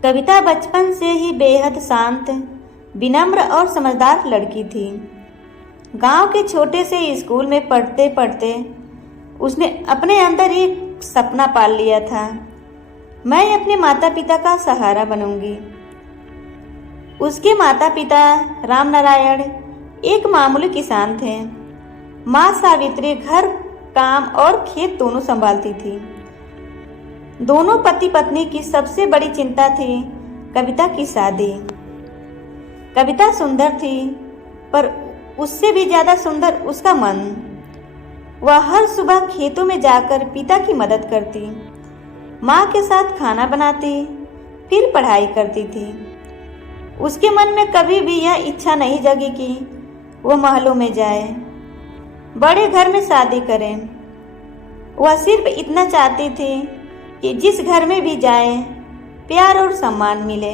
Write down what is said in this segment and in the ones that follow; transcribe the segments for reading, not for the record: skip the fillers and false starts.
कविता बचपन से ही बेहद शांत, विनम्र और समझदार लड़की थी। गांव के छोटे से स्कूल में पढ़ते पढ़ते उसने अपने अंदर एक सपना पाल लिया था। मैं अपने माता पिता का सहारा बनूंगी। उसके माता पिता राम नारायण एक मामूली किसान थे। माँ सावित्री घर, काम और खेत दोनों संभालती थी। दोनों पति पत्नी की सबसे बड़ी चिंता थी कविता की शादी। कविता सुंदर थी, पर उससे भी ज्यादा सुंदर उसका मन। वह हर सुबह खेतों में जाकर पिता की मदद करती, माँ के साथ खाना बनाती, फिर पढ़ाई करती थी। उसके मन में कभी भी यह इच्छा नहीं जगी कि वह महलों में जाए, बड़े घर में शादी करे। वह सिर्फ इतना चाहती थी कि जिस घर में भी जाए प्यार और सम्मान मिले।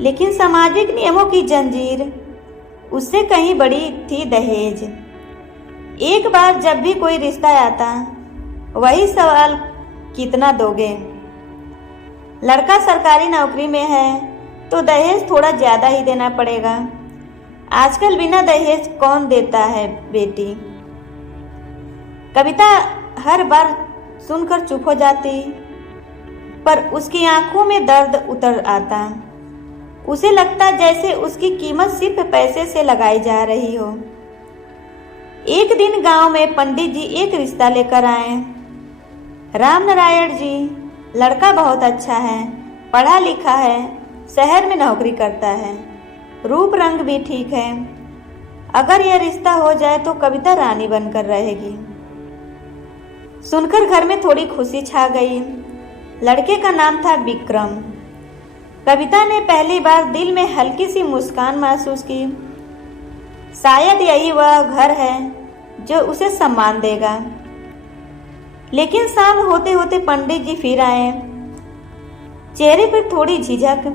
लेकिन सामाजिक नियमों की जंजीर उससे कहीं बड़ी थी दहेज। एक बार जब भी कोई रिश्ता आता, वही सवाल, कितना दोगे? लड़का सरकारी नौकरी में है तो दहेज थोड़ा ज्यादा ही देना पड़ेगा। आजकल बिना दहेज कौन देता है बेटी? कविता हर बार सुनकर चुप हो जाती, पर उसकी आंखों में दर्द उतर आता। उसे लगता जैसे उसकी कीमत सिर्फ पैसे से लगाई जा रही हो। एक दिन गांव में पंडित जी एक रिश्ता लेकर आए। राम नारायण जी, लड़का बहुत अच्छा है, पढ़ा लिखा है, शहर में नौकरी करता है, रूप रंग भी ठीक है। अगर यह रिश्ता हो जाए तो कविता रानी बनकर रहेगी। सुनकर घर में थोड़ी खुशी छा गई। लड़के का नाम था विक्रम। कविता ने पहली बार दिल में हल्की सी मुस्कान महसूस की। शायद यही वह घर है जो उसे सम्मान देगा। लेकिन शाम होते होते पंडित जी फिर आए। चेहरे पर थोड़ी झिझक,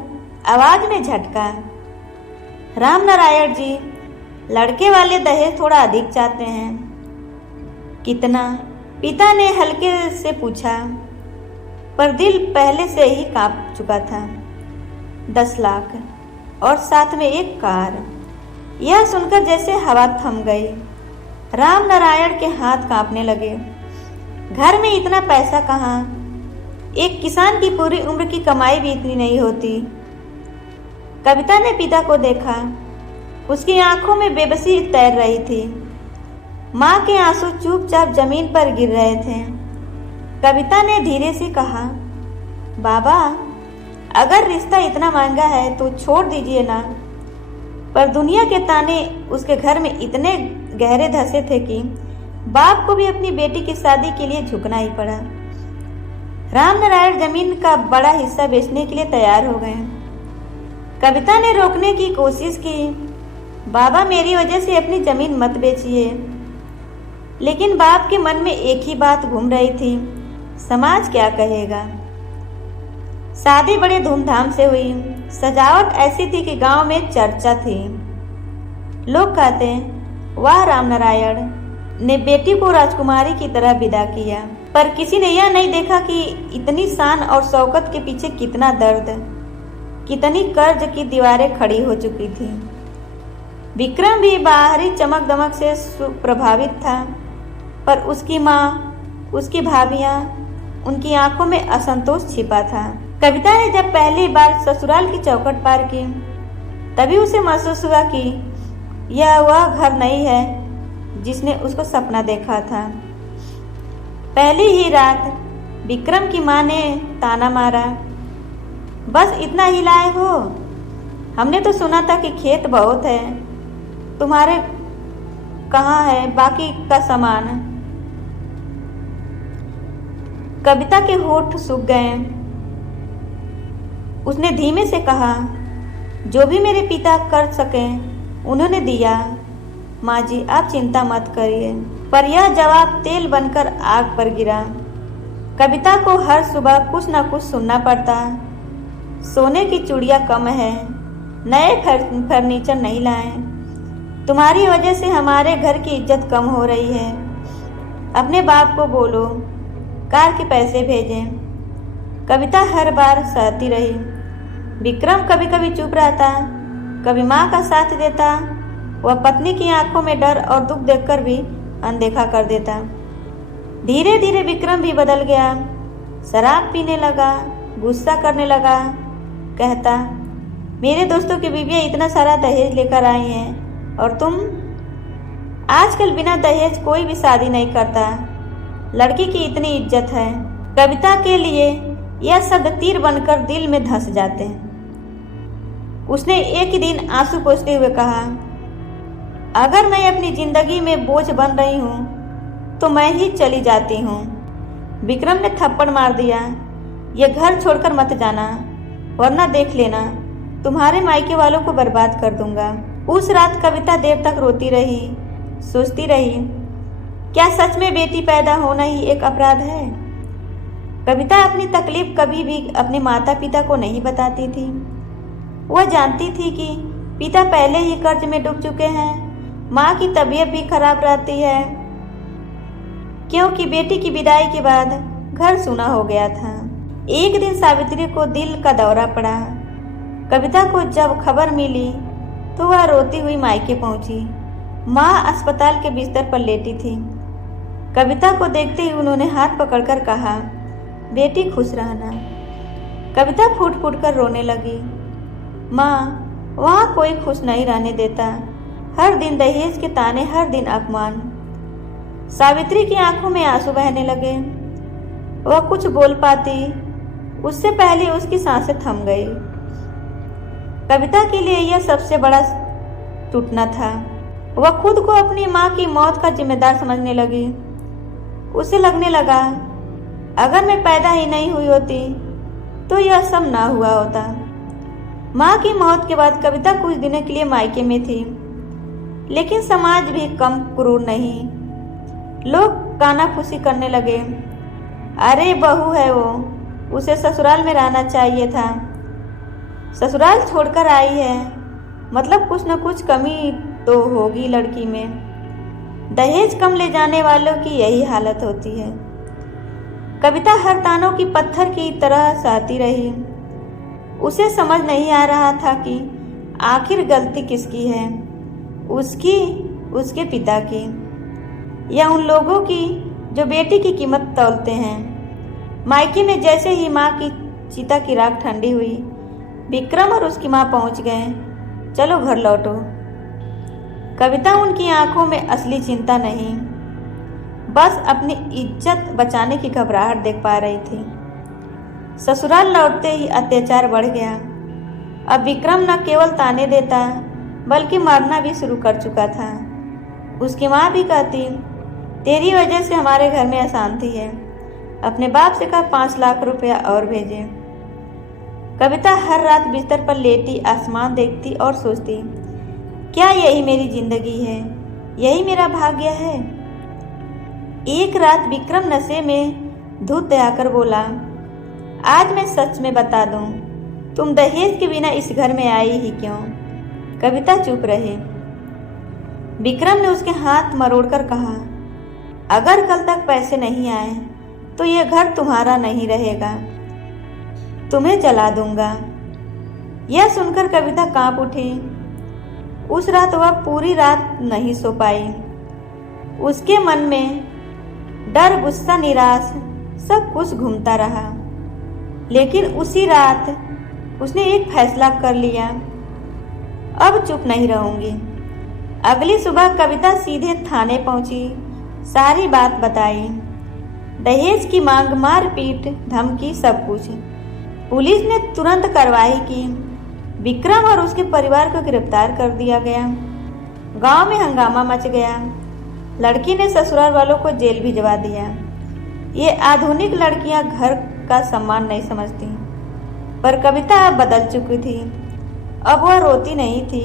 आवाज में झटका। राम नारायण जी, लड़के वाले दहेज थोड़ा अधिक चाहते हैं। कितना? पिता ने हल्के से पूछा, पर दिल पहले से ही कांप चुका था। 10 लाख, और साथ में एक कार। यह सुनकर जैसे हवा थम गई। राम नारायण के हाथ कांपने लगे। घर में इतना पैसा कहाँ? एक किसान की पूरी उम्र की कमाई भी इतनी नहीं होती। कविता ने पिता को देखा। उसकी आंखों में बेबसी तैर रही थी। माँ के आंसू चुपचाप जमीन पर गिर रहे थे। कविता ने धीरे से कहा, बाबा, अगर रिश्ता इतना महंगा है तो छोड़ दीजिए ना। पर दुनिया के ताने उसके घर में इतने गहरे धंसे थे कि बाप को भी अपनी बेटी की शादी के लिए झुकना ही पड़ा। राम नारायण जमीन का बड़ा हिस्सा बेचने के लिए तैयार हो गए। कविता ने रोकने की कोशिश की, बाबा, मेरी वजह से अपनी जमीन मत बेचिए। लेकिन बाप के मन में एक ही बात घूम रही थी, समाज क्या कहेगा। शादी बड़े धूमधाम से हुई। सजावट ऐसी थी कि गांव में चर्चा थी। लोग कहते, वाह, राम नारायण ने बेटी को राजकुमारी की तरह विदा किया। पर किसी ने यह नहीं देखा कि इतनी शान और शौकत के पीछे कितना दर्द, कितनी कर्ज की दीवारें खड़ी हो चुकी थी। विक्रम भी बाहरी चमक दमक से प्रभावित था, पर उसकी माँ, उसकी भाभियाँ, उनकी आंखों में असंतोष छिपा था। कविता ने जब पहली बार ससुराल की चौखट पार की, तभी उसे महसूस हुआ कि यह वह घर नहीं है जिसने उसको सपना देखा था। पहली ही रात विक्रम की माँ ने ताना मारा, बस इतना ही लाए हो? हमने तो सुना था कि खेत बहुत है, तुम्हारे कहाँ है बाकी का सामान? कविता के होठ सूख गए। उसने धीमे से कहा, जो भी मेरे पिता कर सके उन्होंने दिया। माँ जी, आप चिंता मत करिए। पर यह जवाब तेल बनकर आग पर गिरा। कविता को हर सुबह कुछ न कुछ सुनना पड़ता। सोने की चूड़ियाँ कम है, नए फर्नीचर नहीं लाए, तुम्हारी वजह से हमारे घर की इज्जत कम हो रही है। अपने बाप को बोलो कार के पैसे भेजें। कविता हर बार सहती रही। विक्रम कभी कभी चुप रहता, कभी माँ का साथ देता। वह पत्नी की आंखों में डर और दुख देखकर भी अनदेखा कर देता। धीरे धीरे विक्रम भी बदल गया। शराब पीने लगा, गुस्सा करने लगा। कहता, मेरे दोस्तों की बीवियाँ इतना सारा दहेज लेकर आई हैं और तुम? आजकल बिना दहेज कोई भी शादी नहीं करता। लड़की की इतनी इज्जत है। कविता के लिए यह शब्द तीर बनकर दिल में धंस जाते हैं। उसने एक ही दिन आंसू पोंछते हुए कहा, अगर मैं अपनी जिंदगी में बोझ बन रही हूँ तो मैं ही चली जाती हूँ। विक्रम ने थप्पड़ मार दिया, ये घर छोड़कर मत जाना, वरना देख लेना तुम्हारे मायके वालों को बर्बाद कर दूंगा। उस रात कविता देर तक रोती रही, सोचती रही, क्या सच में बेटी पैदा होना ही एक अपराध है? कविता अपनी तकलीफ कभी भी अपने माता पिता को नहीं बताती थी। वह जानती थी कि पिता पहले ही कर्ज में डूब चुके हैं, माँ की तबीयत भी खराब रहती है, क्योंकि बेटी की विदाई के बाद घर सूना हो गया था। एक दिन सावित्री को दिल का दौरा पड़ा। कविता को जब खबर मिली तो वह रोती हुई मायके पहुंची। माँ अस्पताल के बिस्तर पर लेटी थी। कविता को देखते ही उन्होंने हाथ पकड़कर कहा, बेटी खुश रहना। कविता फूट फूट कर रोने लगी। माँ, वहाँ कोई खुश नहीं रहने देता, हर दिन दहेज के ताने, हर दिन अपमान। सावित्री की आंखों में आंसू बहने लगे। वह कुछ बोल पाती उससे पहले उसकी सांसें थम गई। कविता के लिए यह सबसे बड़ा टूटना था। वह खुद को अपनी माँ की मौत का जिम्मेदार समझने लगी। उसे लगने लगा, अगर मैं पैदा ही नहीं हुई होती तो यह सब ना हुआ होता। माँ की मौत के बाद कविता कुछ दिनों के लिए मायके में थी, लेकिन समाज भी कम क्रूर नहीं। लोग कानाफूसी करने लगे, अरे बहू है वो, उसे ससुराल में रहना चाहिए था, ससुराल छोड़कर आई है, मतलब कुछ न कुछ कमी तो होगी लड़की में। दहेज कम ले जाने वालों की यही हालत होती है। कविता हर तानों की पत्थर की तरह सहती रही। उसे समझ नहीं आ रहा था कि आखिर गलती किसकी है, उसकी, उसके पिता की, या उन लोगों की जो बेटी की कीमत तौलते हैं। मायके में जैसे ही माँ की चिता की राख ठंडी हुई, विक्रम और उसकी माँ पहुँच गए। चलो घर लौटो। कविता उनकी आंखों में असली चिंता नहीं, बस अपनी इज्जत बचाने की घबराहट देख पा रही थी। ससुराल लौटते ही अत्याचार बढ़ गया। अब विक्रम न केवल ताने देता बल्कि मारना भी शुरू कर चुका था। उसकी माँ भी कहती, तेरी वजह से हमारे घर में अशांति है, अपने बाप से कहा 5 लाख रुपया और भेजे। कविता हर रात बिस्तर पर लेटी आसमान देखती और सोचती, क्या यही मेरी जिंदगी है, यही मेरा भाग्य है? एक रात विक्रम नशे में धुत आकर बोला, आज मैं सच में बता दूं, तुम दहेज के बिना इस घर में आई ही क्यों? कविता चुप रही। विक्रम ने उसके हाथ मरोड़कर कहा, अगर कल तक पैसे नहीं आए तो यह घर तुम्हारा नहीं रहेगा, तुम्हें जला दूंगा। यह सुनकर कविता कांप उठी। उस रात वह पूरी रात नहीं सो पाई। उसके मन में डर, गुस्सा, निराश सब कुछ घूमता रहा। लेकिन उसी रात उसने एक फैसला कर लिया, अब चुप नहीं रहूंगी। अगली सुबह कविता सीधे थाने पहुंची, सारी बात बताई, दहेज की मांग, मारपीट, धमकी, सब कुछ। पुलिस ने तुरंत कार्रवाई की। विक्रम और उसके परिवार को गिरफ्तार कर दिया गया। गांव में हंगामा मच गया। लड़की ने ससुराल वालों को जेल भिजवा दिया। ये आधुनिक लड़कियां घर का सम्मान नहीं समझती, पर कविता अब बदल चुकी थी। अब वह रोती नहीं थी,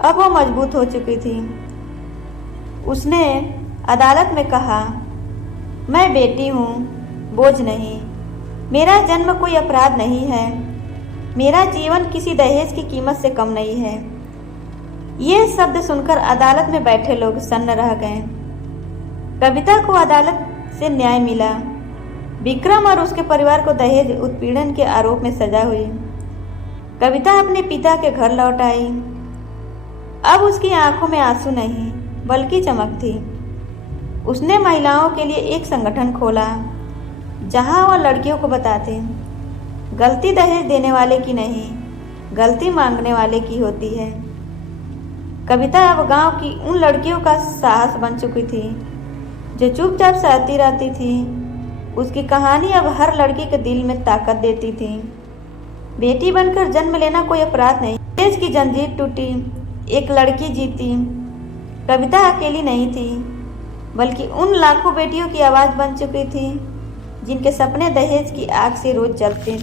अब वह मजबूत हो चुकी थी। उसने अदालत में कहा, मैं बेटी हूँ, बोझ नहीं। मेरा जन्म कोई अपराध नहीं है। मेरा जीवन किसी दहेज की कीमत से कम नहीं है। ये शब्द सुनकर अदालत में बैठे लोग सन्न रह गए। कविता को अदालत से न्याय मिला। विक्रम और उसके परिवार को दहेज उत्पीड़न के आरोप में सजा हुई। कविता अपने पिता के घर लौट आई। अब उसकी आंखों में आंसू नहीं बल्कि चमक थी। उसने महिलाओं के लिए एक संगठन खोला जहां वह लड़कियों को बताते, गलती दहेज देने वाले की नहीं, गलती मांगने वाले की होती है। कविता अब गांव की उन लड़कियों का साहस बन चुकी थी जो चुपचाप सहती रहती थी। उसकी कहानी अब हर लड़की के दिल में ताकत देती थी। बेटी बनकर जन्म लेना कोई अपराध नहीं। देश की जंजीर टूटी, एक लड़की जीती। कविता अकेली नहीं थी बल्कि उन लाखों बेटियों की आवाज़ बन चुकी थी जिनके सपने दहेज की आग से रोज जलते।